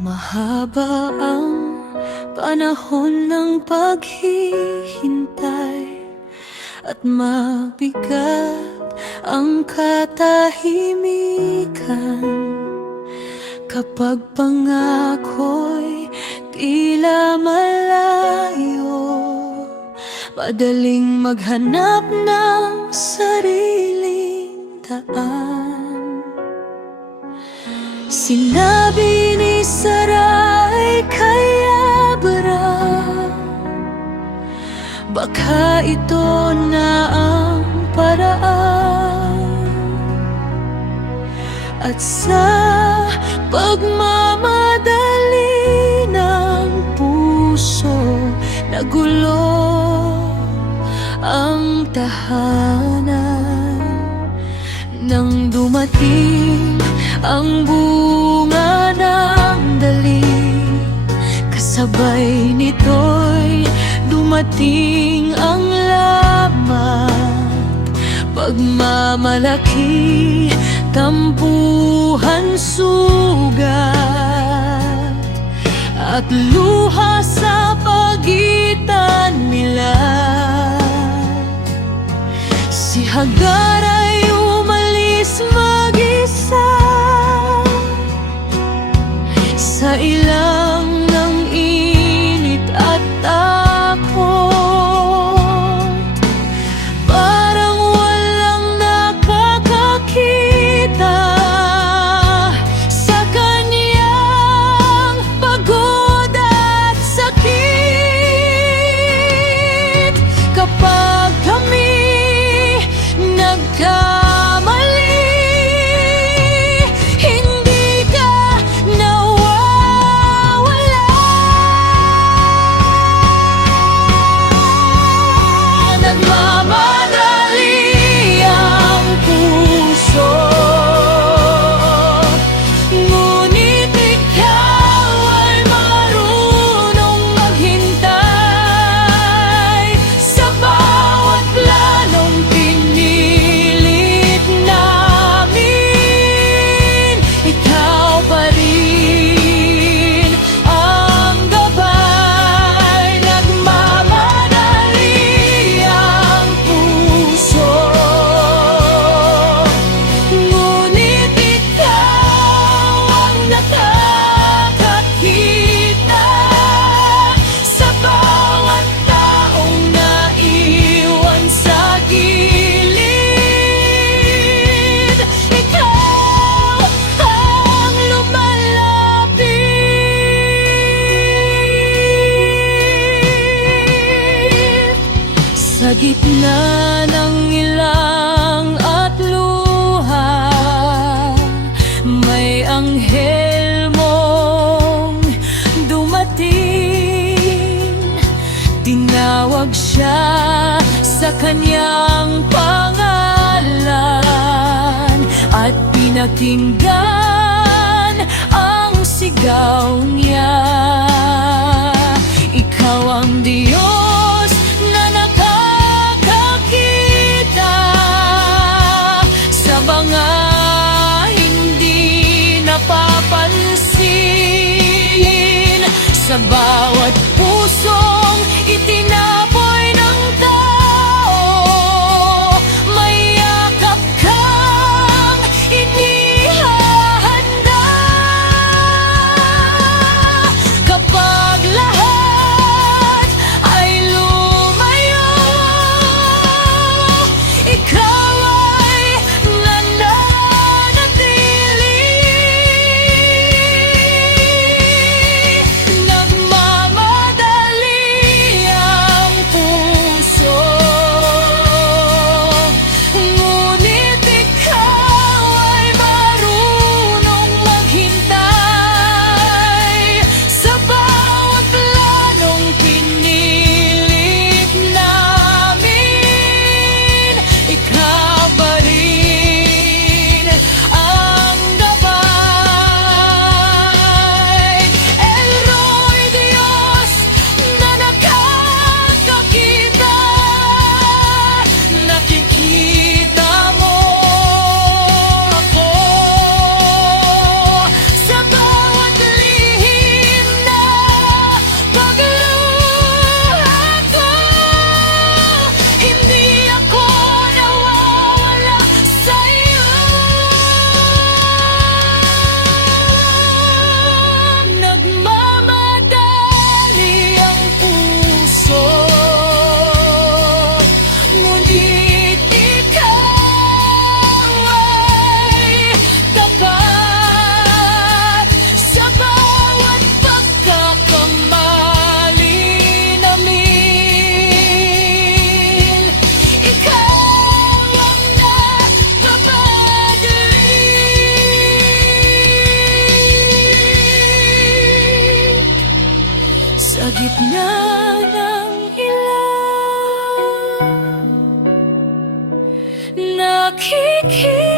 Mahaba ang panahon ng paghihintay at mabigat ang katahimikan kapag pangako'y tila malayo. Madaling maghanap ng sariling daan. Sinabi ni Sarai kay Abraham, baka ito na ang paraan. At sa pagmamadali ng puso, nagulo ang tahanan. Nang dumating ang bunga ng dalig, kasabay nito'y dumating ang lamat. Pagmamalaki, tampuhan, sugat at luha sa pagitan nila. Si Hagar ay umalis mag-isa sa ilang ng init at takot. Parang walang nakakakita sa kanyang pagod at sakit. Kapag kami nagkamali, hindi ka nawawala. Nagmamadali ang puso, ngunit ikaw ay marunong maghintay. Sa bawat planong pinilit namin, ikaw pa rin ang gabay. Nagmamadali ang puso, ngunit ikaw ang nakakakita sa bawat taong naiwan sa gilid. Ikaw ang lumalapit sa gitna ng ilang at luha. May anghel mong dumating, tinawag siya sa kanyang pangalan at pinakinggan ang sigaw niya. Ikaw ang Diyos na nakakakita sa mga hindi napapansin, sa bawat pusong itinapoy ng tao. May yakap kang inihahanda. Kapag lahat ay lumayo, ikaw ay nananatili. Nagmamadali gitna ng ilang nakikita